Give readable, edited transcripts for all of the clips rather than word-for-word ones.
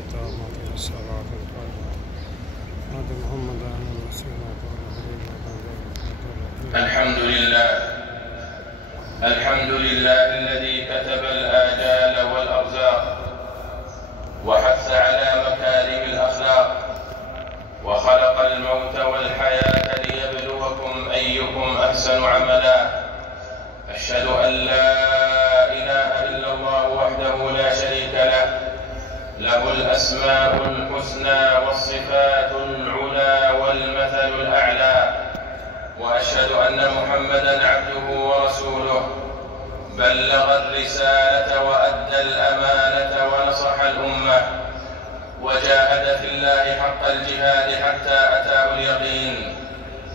التامات إلى الصراط القائمة آت محمدا الوسيلة الحمد لله الذي كتب الآجال والأرزاق وحث على مكارم الأخلاق وخلق الموت والحياة ليبلوكم أيكم أحسن عملا. أشهد أن لا إله إلا الله وحده لا شريك له الأسماء الحسنى والصفات العلى والمثل الأعلى، وأشهد أن محمدًا عبده ورسوله بلغ الرسالة وأدى الأمانة ونصح الأمة وجاهد في الله حق الجهاد حتى أتاه اليقين.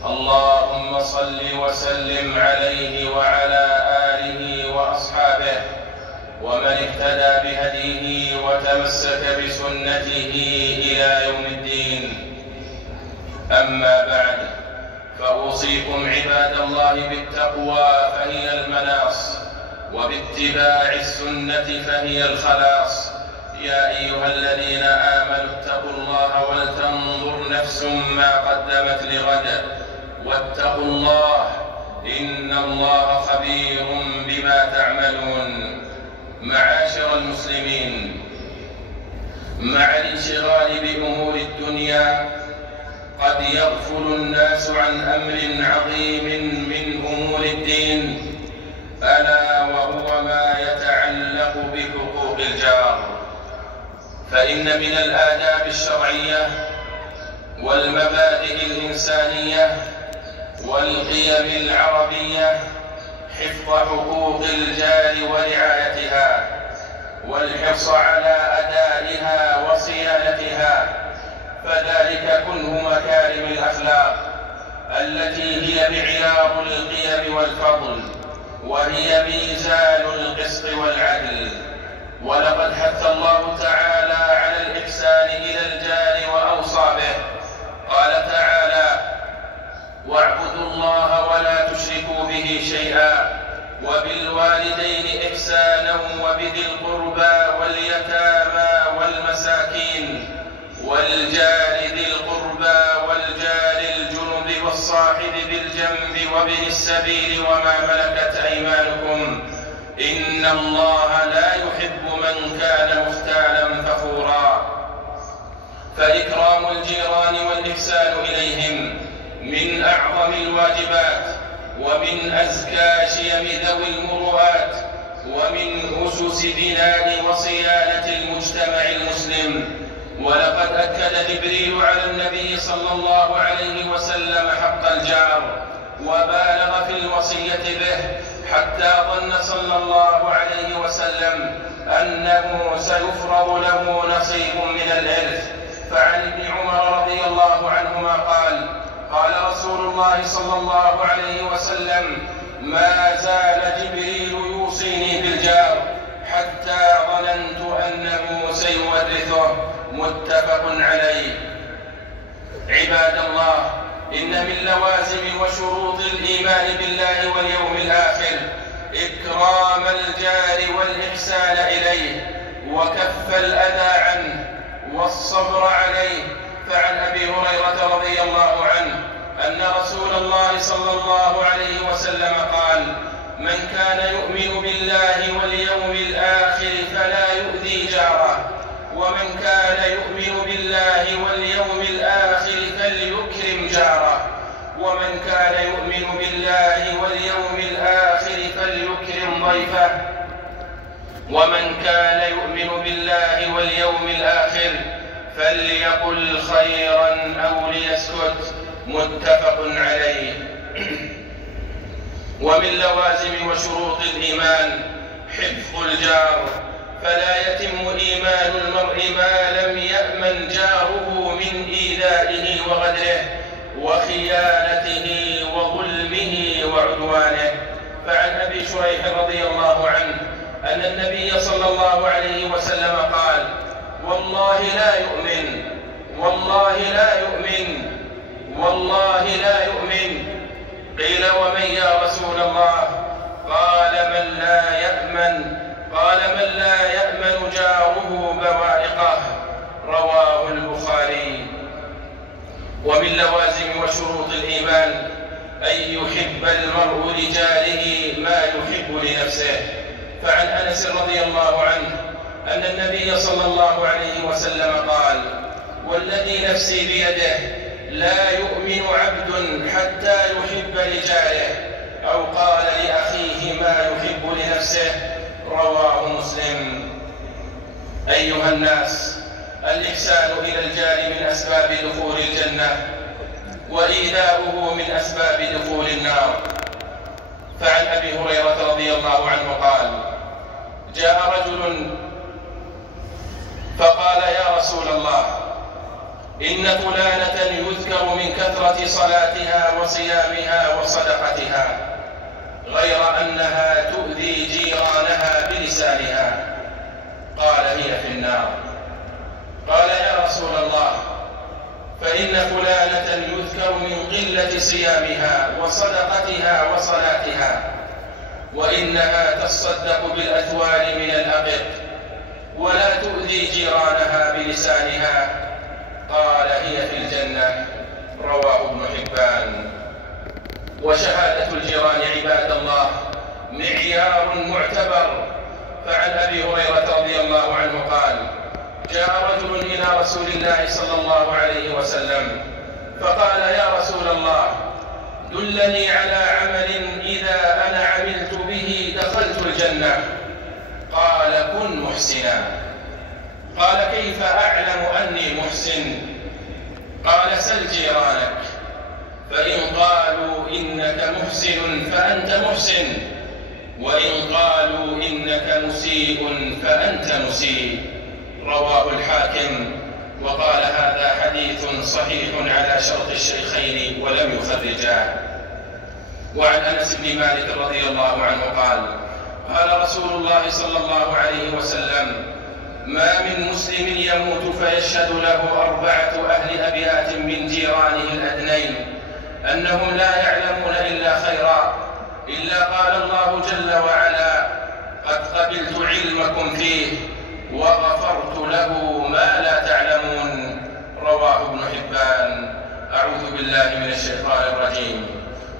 اللهم صل وسلم عليه وعلى آله وأصحابه ومن اهتدى بهديه وتمسك بسنته إلى يوم الدين. أما بعد، فأوصيكم عباد الله بالتقوى فهي المناص، وباتباع السنة فهي الخلاص. يا أيها الذين آمنوا اتقوا الله ولتنظر نفس ما قدمت لغد واتقوا الله إن الله خبير بما تعملون. معاشر المسلمين، مع الانشغال بأمور الدنيا قد يغفل الناس عن أمر عظيم من أمور الدين، ألا وهو ما يتعلق بحقوق الجار. فإن من الآداب الشرعية والمبادئ الإنسانية والقيم العربية حفظ حقوق الجار ورعايتها والحرص على أدائها وصيانتها، فذلك كنه مكارم الأخلاق التي هي معيار القيم والفضل، وهي ميزان القسط والعدل. ولقد حث الله تعالى على الإحسان إلى الجار وأوصى به. قال تعالى: واعبدوا الله ولا تشركوا به شيئا وبالوالدين إحسانا وبذي القربى واليتامى والمساكين والجار ذي القربى والجار الجنب والصاحب بالجنب وابن السبيل وما ملكت أيمانكم إن الله لا يحب من كان مختالا فخورا. فإكرام الجيران والإحسان إليهم من أعظم الواجبات ومن أزكى شيم ذوي المروءات ومن أسس بناء وصيانة المجتمع المسلم. ولقد أكد جبريل على النبي صلى الله عليه وسلم حق الجار وبالغ في الوصية به، حتى ظن صلى الله عليه وسلم أنه سيفرض له نصيب من الإرث. فعن ابن عمر رضي الله عنهما قال: قال رسول الله صلى الله عليه وسلم: ما زال جبريل يوصيني بالجار حتى ظننت أنه سيورثه. متفق عليه. عباد الله، إن من لوازم وشروط الإيمان بالله واليوم الآخر إكرام الجار والإحسان إليه وكف الأذى عنه والصبر عليه. فعن أبي هريرة رضي الله عنه أن رسول الله صلى الله عليه وسلم قال: من كان يؤمن بالله واليوم الآخر فلا يؤذي جاره، ومن كان يؤمن بالله واليوم الآخر فليكرم جاره، ومن كان يؤمن بالله واليوم الآخر فليكرم ضيفه، ومن كان يؤمن بالله واليوم الآخر فليقل خيرا أو ليسكت. متفق عليه. ومن لوازم وشروط الإيمان حفظ الجار، فلا يتم إيمان المرء ما لم يأمن جاره من إيذائه وغدره وخيانته وظلمه وعدوانه. فعن أبي شريح رضي الله عنه أن النبي صلى الله عليه وسلم قال: والله لا يؤمن، والله لا يؤمن، والله لا يؤمن. قيل: ومن يا رسول الله؟ قال: من لا يأمن جاره بوائقه. ومن لوازم وشروط الإيمان أن يحب المرء لجاره ما يحب لنفسه. فعن أنس رضي الله عنه أن النبي صلى الله عليه وسلم قال: والذي نفسي بيده لا يؤمن عبد حتى يحب لجاره أو قال لأخيه ما يحب لنفسه. رواه مسلم. أيها الناس، الإحسان إلى الجار من أسباب دخول الجنة، وإيذاؤه من أسباب دخول النار. فعن أبي هريرة رضي الله عنه قال: جاء رجل فقال: يا رسول الله، إن فلانة يذكر من كثرة صلاتها وصيامها وصدقتها، غير أنها تؤذي جيرانها بلسانها. قال: هي في النار. قال: يا رسول الله، فإن فلانة يذكر من قلة صيامها وصدقتها وصلاتها، وإنها تصدق بالأثوال من الأقط، ولا تؤذي جيرانها بلسانها. قال: هي في الجنة. رواه ابن حبان. وشهادة الجيران عباد الله معيار معتبر. فعن أبي هريرة رضي الله عنه قال: جاء رجل إلى رسول الله صلى الله عليه وسلم فقال: يا رسول الله، دلني على عمل إذا أنا عملت به دخلت الجنة. قال: كن محسنا. قال: كيف أعلم أني محسن؟ قال: سل جيرانك، فإن قالوا إنك محسن فأنت محسن، وإن قالوا إنك مسيء فأنت مسيء. رواه الحاكم، وقال: هذا حديث صحيح على شرط الشيخين ولم يخرجاه. وعن أنس بن مالك رضي الله عنه قال: قال رسول الله صلى الله عليه وسلم: ما من مسلم يموت فيشهد له 4 أهل أبيات من جيرانه الأدنين أنهم لا يعلمون إلا خيرا، إلا قال الله جل وعلا: قد قبلت علمكم فيه وغفرت له ما لا تعلمون. رواه ابن حبان. أعوذ بالله من الشيطان الرجيم.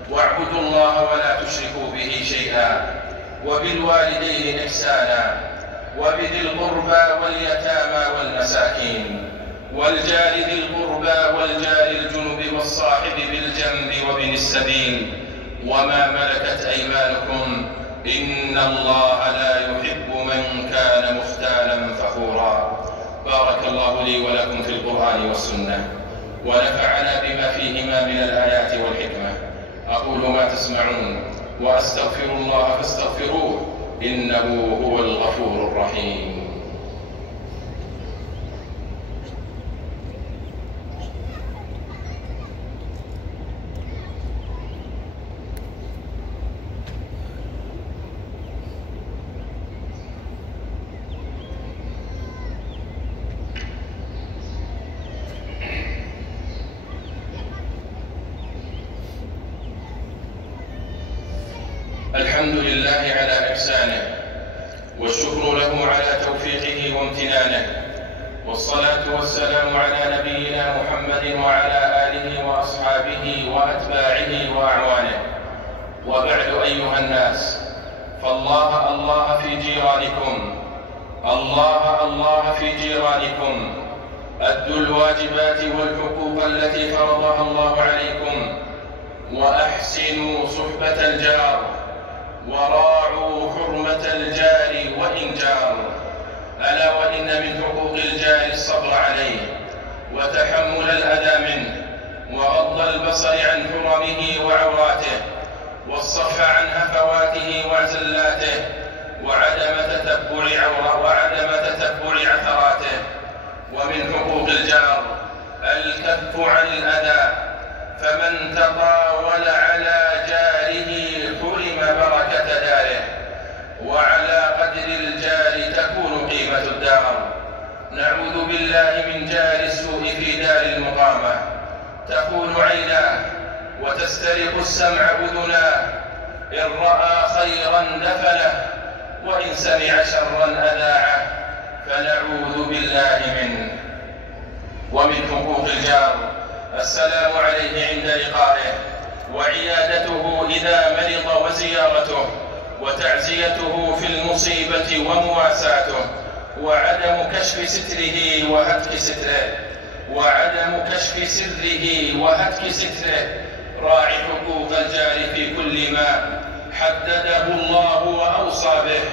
واعبدوا الله ولا تشركوا به شيئا، وبالوالدين إحسانا، وبذي القربى واليتامى والمساكين، والجار ذي القربى والجار الجنب والصاحب بالجنب وابن السبيل، وما ملكت أيمانكم، إن الله لا يحب من كان مختالا فخورا. بارك الله لي ولكم في القرآن والسنة، ونفعنا بما فيهما من الآيات والحكمة. أقول ما تسمعون، وأستغفر الله فاستغفروه، إنه هو الغفور الرحيم. الحمد لله على إحسانه، والشكر له على توفيقه وامتنانه، والصلاة والسلام على نبينا محمد وعلى آله وأصحابه وأتباعه وأعوانه. وبعد أيها الناس، فالله الله في جيرانكم، الله في جيرانكم. أدوا الواجبات والحقوق التي فرضها الله عليكم، وأحسنوا صحبة الجار، وراعوا حرمة الجار وإن جار. ألا وإن من حقوق الجار الصبر عليه، وتحمل الأذى منه، وغض البصر عن حرمه وعوراته، والصفح عن هفواته وزلاته، وعدم تتبع عثراته. ومن حقوق الجار الكف عن الأذى، فمن تطاول على جاره حرم بركة داره، وعلى قدر الجار تكون قيمة الدار. نعوذ بالله من جار السوء في دار المقامة، تخون عيناه وتسترق السمع أذناه، إن رأى خيرا دفنه، وإن سمع شرا أذاعه، فنعوذ بالله منه. ومن حقوق الجار والسلام عليه عند لقائه، وعيادته إذا مرض وزيارته، وتعزيته في المصيبة ومواساته، وعدم كشف ستره وهتك ستره، راعي حقوق الجار في كل ما حدده الله وأوصى به،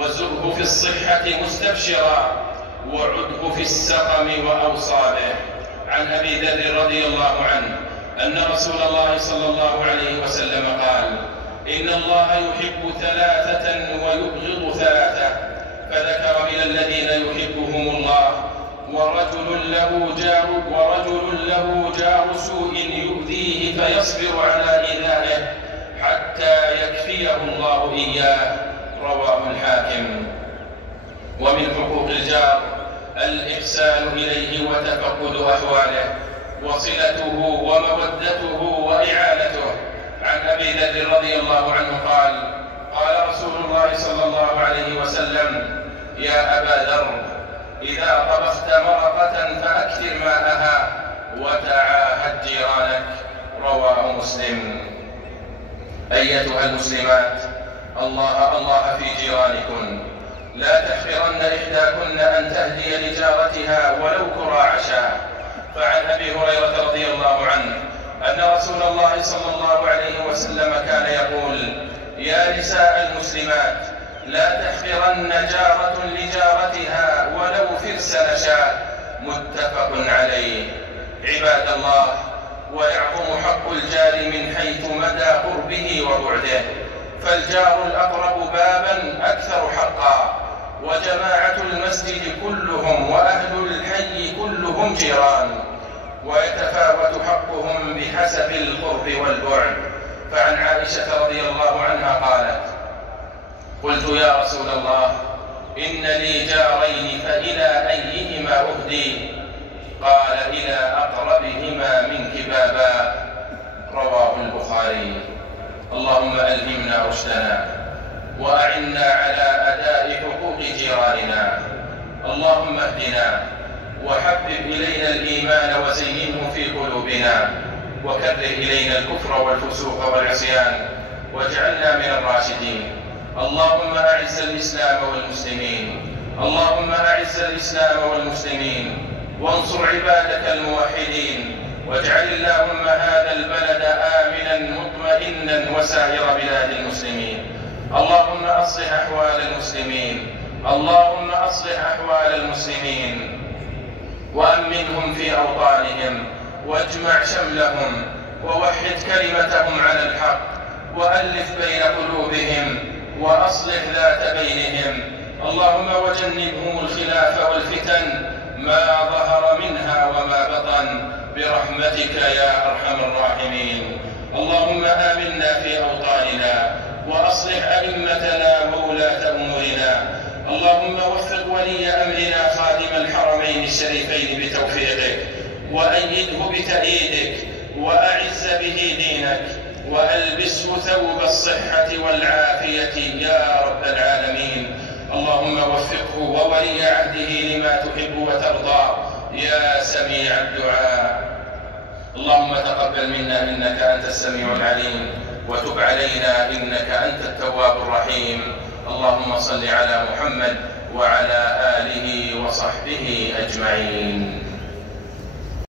وزره في الصحة مستبشرا، وعده في السقم وأوصى به. عن أبي ذر رضي الله عنه أن رسول الله صلى الله عليه وسلم قال: إن الله يحب 3 ويبغض 3، فذكر من الذين يحبهم الله: ورجل له جار سوء يؤذيه فيصبر على إيذائه حتى يكفيه الله إياه، رواه الحاكم. ومن حقوق الجار الإحسان إليه وتفقد أحواله، وصلته ومودته وإعانته. عن أبي ذر رضي الله عنه قال: قال رسول الله صلى الله عليه وسلم: يا أبا ذر، إذا طبخت مرقة فأكثر ماءها وتعاهد جيرانك، رواه مسلم. أيتها المسلمات، الله في جيرانكن، لا تحقرن إحداكن أن تهدي لجارتها ولو كرى عشاء. فعن أبي هريرة رضي الله عنه أن رسول الله صلى الله عليه وسلم كان يقول: يا نساء المسلمات، لا تحقرن جارة لجارتها ولو فرس نشاء، متفق عليه. عباد الله، ويعظم حق الجار من حيث مدى قربه وبعده، فالجار الأقرب بابا أكثر حقا، وجماعة المسجد كلهم وأهل الحي كلهم جيران، ويتفاوت حقهم بحسب القرب والبعد. فعن عائشة رضي الله عنها قالت: قلت يا رسول الله، إن لي جارين فإلى أيهما أهدي؟ قال: إلى أقربهما منك بابا، رواه البخاري. اللهم ألهمنا رشدنا، وأعنا على أداء حقوق جيراننا. اللهم اهدنا، وحبب إلينا الإيمان وزينه في قلوبنا، وكره إلينا الكفر والفسوق والعصيان، واجعلنا من الراشدين. اللهم أعز الإسلام والمسلمين، اللهم أعز الإسلام والمسلمين، وانصر عبادك الموحدين، واجعل اللهم هذا البلد آمنا مطمئنا وسائر بلاد المسلمين. اللهم أصلح أحوال المسلمين، اللهم أصلح أحوال المسلمين، وأمنهم في أوطانهم، واجمع شملهم، ووحد كلمتهم على الحق، وألف بين قلوبهم، وأصلح ذات بينهم. اللهم وجنبهم الخلاف والفتن ما ظهر منها وما بطن، برحمتك يا أرحم الراحمين. اللهم آمنا في أوطاننا، وأصلح أئمتنا وولاة أمورنا. اللهم وفق ولي أمرنا خادم الحرمين الشريفين بتوفيقك، وأيده بتأييدك، وأعز به دينك، وألبسه ثوب الصحة والعافية يا رب العالمين. اللهم وفقه وولي عهده لما تحب وترضى يا سميع الدعاء. اللهم تقبل منا إنك أنت السميع العليم، وتب علينا إنك أنت التواب الرحيم. اللهم صل على محمد وعلى آله وصحبه أجمعين.